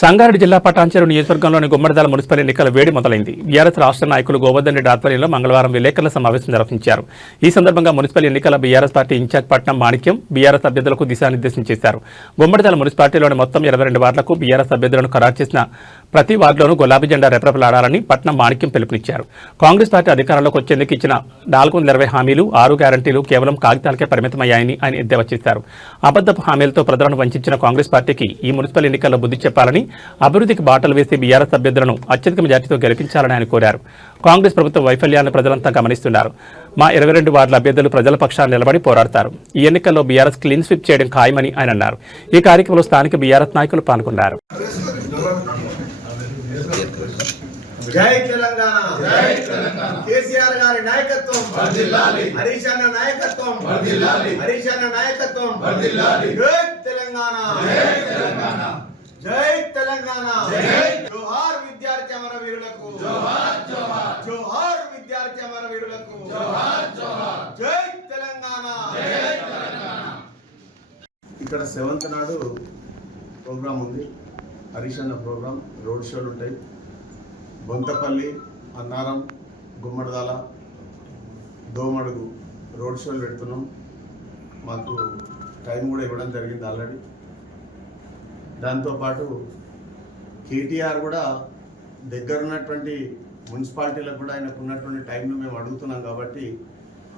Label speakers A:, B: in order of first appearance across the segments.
A: సంగారెడ్డి జిల్లా పటాంచెరు నియోజకవర్గంలోని గుమ్మడిదాల మున్సిపల్ ఎన్నికల వేడి మొదలైంది. బీఆర్ఎస్ రాష్ట్ర నాయకులు గోవర్ధన్ రెడ్డి ఆధ్వర్యంలో మంగళవారం విలేకరుల సమావేశం నిర్వహించారు. ఈ సందర్భంగా మున్సిపల్ ఎన్నికల బీఆర్ఎస్ పార్టీ ఇన్ఛార్జ్ పట్నం మాణిక్యం బీఆర్ఎస్ అభ్యర్థులకు దిశానిర్దేశం చేశారు. గుమ్మడిదాల మున్సిపాలిటీలోని మొత్తం ఇరవై రెండు వార్డులకు బీఆర్ఎస్ అభ్యర్థులను ఖరారు చేసిన ప్రతి వార్డులోనూ గులాబీ జెండా రెపరెపలాడాలని పట్నం మాణిక్యం పిలుపునిచ్చారు. కాంగ్రెస్ పార్టీ అధికారంలోకి వచ్చేందుకు ఇచ్చిన నాలుగు వందల ఇరవై హామీలు ఆరు గ్యారంటీలు కేవలం కాగితాలకే పరిమితమయ్యాయని ఆయన ఎద్దేవా చేశారు. అబద్దపు హామీలతో ప్రజలను వంచిన కాంగ్రెస్ పార్టీకి ఈ మున్సిపల్ ఎన్నికల్లో బుద్ధి చెప్పాలని అభివృద్ధికి బాటలు వేసి బీఆర్ఎస్ అభ్యర్థులను అత్యధిక మెజార్టీతో గెలిపించాలని ఆయన కోరారు. కాంగ్రెస్ ప్రభుత్వ వైఫల్యాన్ని ప్రజలంతా గమనిస్తున్నారు. మా ఇరవై రెండు వార్డుల అభ్యర్థులు ప్రజల పక్షాన్ని నిలబడి పోరాడతారు. ఈ ఎన్నికల్లో బీఆర్ఎస్ క్లీన్ స్విప్ చేయడం ఖాయమని ఆయన అన్నారు. ఈ కార్యక్రమంలో స్థానిక బీఆర్ఎస్ నాయకులు పాల్గొన్నారు.
B: జై తెలంగాణ. జై తెలంగాణ. కేసీఆర్ గారి నాయకత్వం. వర్ధిల్లాలి హరీష్ అన్న నాయకత్వం. వర్ధిల్లాలి హరీష్ అన్న నాయకత్వం. వర్ధిల్లాలి జై తెలంగాణ. జై తెలంగాణ. జై తెలంగాణ. జై జోహార్ విద్యార్థి అమర వీరులకు. జోహార్ జోహార్. జోహార్ విద్యార్థి అమర వీరులకు. జోహార్ జోహార్. జై తెలంగాణ. జై తెలంగాణ. ఇక్కడ సెవెంత్ నాడు ప్రోగ్రామ్ ఉంది. హరీష్ అన్న ప్రోగ్రామ్ రోడ్ షోలు ఉంటాయి. బొంతపల్లి అన్నారం గుమ్మడిదాల దోమడుగు రోడ్ షోలు పెడుతున్నాం. మాకు టైం కూడా ఇవ్వడం జరిగింది ఆల్రెడీ. దాంతోపాటు కేటీఆర్ కూడా దగ్గర ఉన్నటువంటి మున్సిపాలిటీలకు కూడా ఆయనకు ఉన్నటువంటి టైంను మేము అడుగుతున్నాం కాబట్టి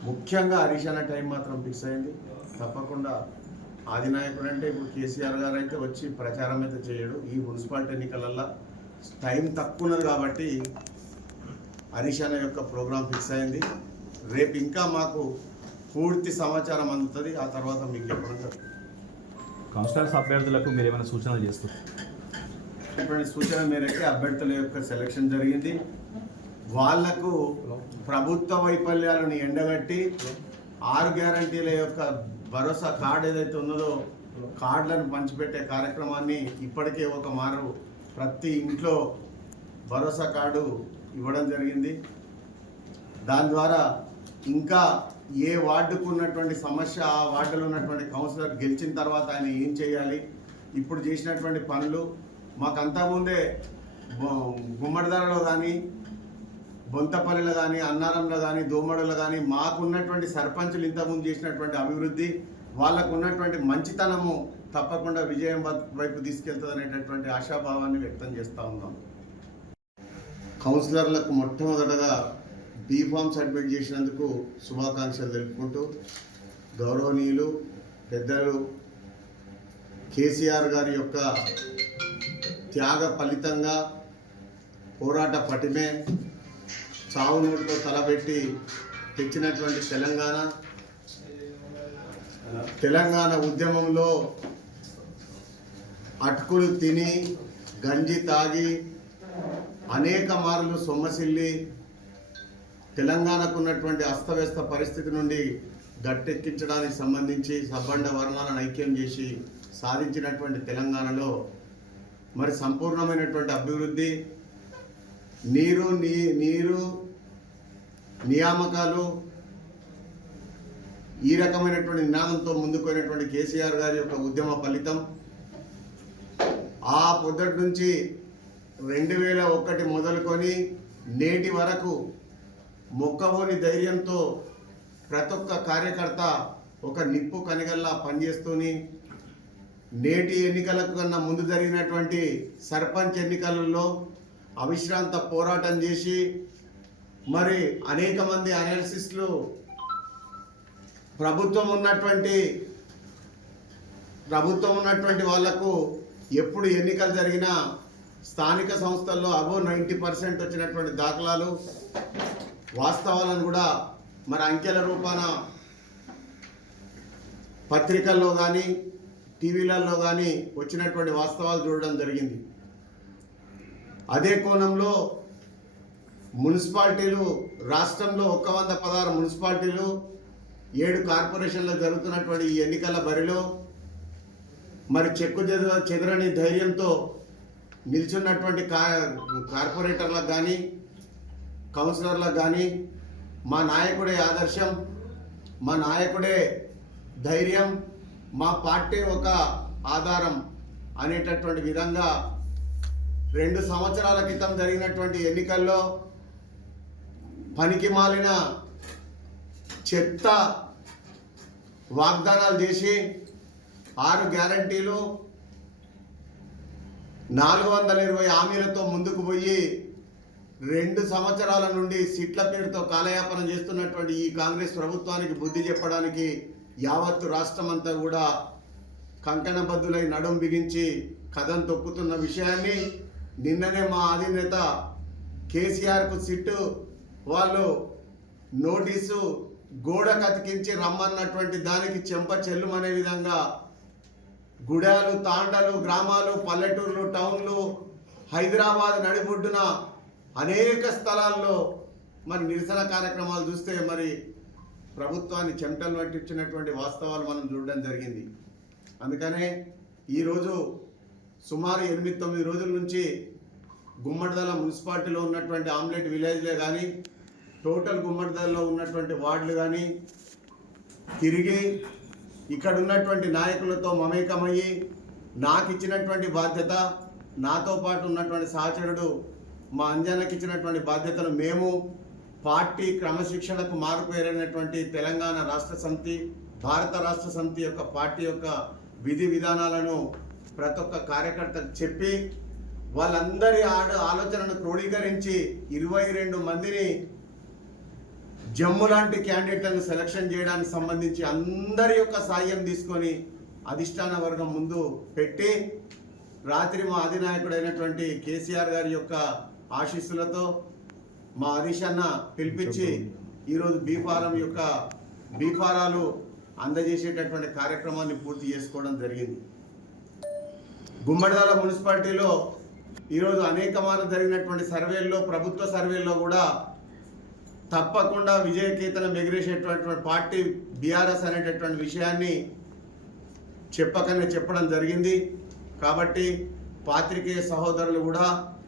B: ముఖ్యంగా హరీష్ అన్న టైం మాత్రం ఫిక్స్ అయింది. తప్పకుండా ఆదినాయకుడు అంటే ఇప్పుడు కేసీఆర్ గారు అయితే వచ్చి ప్రచారం అయితే చేయడు. ఈ మున్సిపాలిటీ ఎన్నికలల్లో టైం తక్కువ ఉన్నది కాబట్టి హరీష్ అన్న యొక్క ప్రోగ్రాం ఫిక్స్ అయింది. రేపు ఇంకా మాకు పూర్తి సమాచారం అందుతుంది. ఆ తర్వాత మీకు చెప్పడం జరుగుతుంది.
C: కౌన్సిలర్స్ అభ్యర్థులకు మీరు ఏమైనా సూచనలు చేస్తారు?
B: సూచన మేరకు అభ్యర్థుల యొక్క సెలక్షన్ జరిగింది. వాళ్ళకు ప్రభుత్వ వైఫల్యాలను ఎండగట్టి ఆరు గ్యారంటీల యొక్క భరోసా కార్డు ఏదైతే ఉన్నదో కార్డులను పంచిపెట్టే కార్యక్రమాన్ని ఇప్పటికే ఒక మారు ప్రతి ఇంట్లో భరోసా కార్డు ఇవ్వడం జరిగింది. దాని ద్వారా ఇంకా ఏ వార్డుకు ఉన్నటువంటి సమస్య ఆ వార్డులో ఉన్నటువంటి కౌన్సిలర్ గెలిచిన తర్వాత ఆయన ఏం చేయాలి? ఇప్పుడు చేసినటువంటి పనులు మాకు అంతకుముందే గుమ్మడిదారలో కానీ బొంతపల్లిలో కానీ అన్నారంలో కానీ దోమడలో కానీ మాకున్నటువంటి సర్పంచులు ఇంతకుముందు చేసినటువంటి అభివృద్ధి వాళ్ళకు ఉన్నటువంటి మంచితనము తప్పకుండా విజయం వైపు తీసుకెళ్తుంది అనేటటువంటి ఆశాభావాన్ని వ్యక్తం చేస్తూ ఉన్నాం. కౌన్సిలర్లకు మొట్టమొదటగా బీఫామ్ సబ్మిట్ చేసినందుకు శుభాకాంక్షలు తెలుపుకుంటూ గౌరవనీయులు పెద్దలు కేసీఆర్ గారి యొక్క త్యాగ ఫలితంగా పోరాట పటిమే చావు నోట్లో తలబెట్టి తెచ్చినటువంటి తెలంగాణ. తెలంగాణ ఉద్యమంలో అటుకులు తిని గంజి తాగి అనేక మార్లు సొమ్మసిల్లి తెలంగాణకు ఉన్నటువంటి అస్తవ్యస్త పరిస్థితి నుండి గట్టెక్కించడానికి సంబంధించి సబ్బండ వర్ణాలను ఐక్యం చేసి సాధించినటువంటి తెలంగాణలో మరి సంపూర్ణమైనటువంటి అభివృద్ధి నీరు నీ నీరు నియామకాలు ఈ రకమైనటువంటి నినాదంతో ముందుకు కేసీఆర్ గారి యొక్క ఉద్యమ ఫలితం ఆ పొద్దుటి నుంచి రెండు వేల ఒకటి మొదలుకొని నేటి వరకు మొక్కవోని ధైర్యంతో ప్రతి ఒక్క కార్యకర్త ఒక నిప్పు కనిగల్లా పనిచేస్తూని నేటి ఎన్నికల కన్నా ముందు జరిగినటువంటి సర్పంచ్ ఎన్నికలలో అవిశ్రాంత పోరాటం చేసి మరి అనేక మంది అనాలిసిస్లు ప్రభుత్వం ఉన్నటువంటి ప్రభుత్వం ఉన్నటువంటి వాళ్ళకు ఎప్పుడు ఎన్నికలు జరిగినా స్థానిక సంస్థల్లో అబో నైంటీ పర్సెంట్ వచ్చినటువంటి దాఖలాలు వాస్తవాలను కూడా మరి అంకెల రూపాన పత్రికల్లో కానీ టీవీలలో కానీ వచ్చినటువంటి వాస్తవాలు చూడడం జరిగింది. అదే కోణంలో మున్సిపాలిటీలు రాష్ట్రంలో ఒక్క వంద పదహారు మున్సిపాలిటీలు ఏడు కార్పొరేషన్లో జరుగుతున్నటువంటి ఈ ఎన్నికల బరిలో మరి చెక్కు చెదరని ధైర్యంతో నిల్చున్నటువంటి కా కార్పొరేటర్లకు కానీ కౌన్సిలర్లకు కానీ మా నాయకుడే ఆదర్శం మా నాయకుడే ధైర్యం మా పార్టీ ఒక ఆధారం అనేటటువంటి విధంగా రెండు సంవత్సరాల క్రితం జరిగినటువంటి ఎన్నికల్లో పనికి మాలిన చెత్త వాగ్దానాలు చేసి ఆరు గ్యారంటీలు నాలుగు వందల ఇరవై హామీలతో ముందుకు పోయి రెండు సంవత్సరాల నుండి సీట్ల పేరుతో కాలయాపన చేస్తున్నటువంటి ఈ కాంగ్రెస్ ప్రభుత్వానికి బుద్ధి చెప్పడానికి యావత్తు రాష్ట్రం అంతా కూడా కంకణబద్దులై నడుం బిగించి కథం తొక్కుతున్న విషయాన్ని నిన్ననే మా అధినేత కేసీఆర్కు సిట్టు వాళ్ళు నోటీసు గోడ కతికించి రమ్మన్నటువంటి దానికి చెంప చెల్లుమనే విధంగా గుడాలు తాండలు గ్రామాలు పల్లెటూర్లు టౌన్లు హైదరాబాద్ నడిబొడ్డున అనేక స్థలాల్లో మరి నిరసన కార్యక్రమాలు చూస్తే మరి ప్రభుత్వాన్ని చెమటలు పట్టించినటువంటి వాస్తవాలు మనం చూడడం జరిగింది. అందుకనే ఈరోజు సుమారు ఎనిమిది తొమ్మిది రోజుల నుంచి గుమ్మడిదల మున్సిపాలిటీలో ఉన్నటువంటి ఆమ్లెట్ విలేజ్లే కానీ టోటల్ గుమ్మడిదలలో ఉన్నటువంటి వార్డులు కానీ తిరిగి ఇక్కడ ఉన్నటువంటి నాయకులతో మమేకమయ్యి నాకు ఇచ్చినటువంటి బాధ్యత నాతో పాటు ఉన్నటువంటి సహచరుడు మా అంజనకి ఇచ్చినటువంటి బాధ్యతను మేము పార్టీ క్రమశిక్షణకు మారుపేరైనటువంటి తెలంగాణ రాష్ట్ర సమితి భారత రాష్ట్ర సమితి యొక్క పార్టీ యొక్క విధి విధానాలను ప్రతి ఒక్క కార్యకర్తకు చెప్పి వాళ్ళందరి ఆడ ఆలోచనను క్రోడీకరించి ఇరవై రెండు మందిని జమ్ము లాంటి క్యాండిడేట్లను సెలక్షన్ చేయడానికి సంబంధించి అందరి యొక్క సాయం తీసుకొని అధిష్టాన వర్గం ముందు పెట్టి రాత్రి మా అధినాయకుడైనటువంటి కేసీఆర్ గారి యొక్క ఆశీస్సులతో మా హరీష్ అన్న పిలిపించి ఈరోజు బీఫారం యొక్క బీఫారాలు అందజేసేటటువంటి కార్యక్రమాన్ని పూర్తి చేసుకోవడం జరిగింది. గుమ్మడిదల మున్సిపాలిటీలో ఈరోజు అనేకమాన జరిగినటువంటి సర్వేల్లో ప్రభుత్వ సర్వేల్లో కూడా తప్పకుండా విజయకేతనం ఎగిరేసేటటువంటి పార్టీ బీఆర్ఎస్ అనేటటువంటి విషయాన్ని చెప్పకనే చెప్పడం జరిగింది. కాబట్టి పాత్రికేయ సహోదరులు కూడా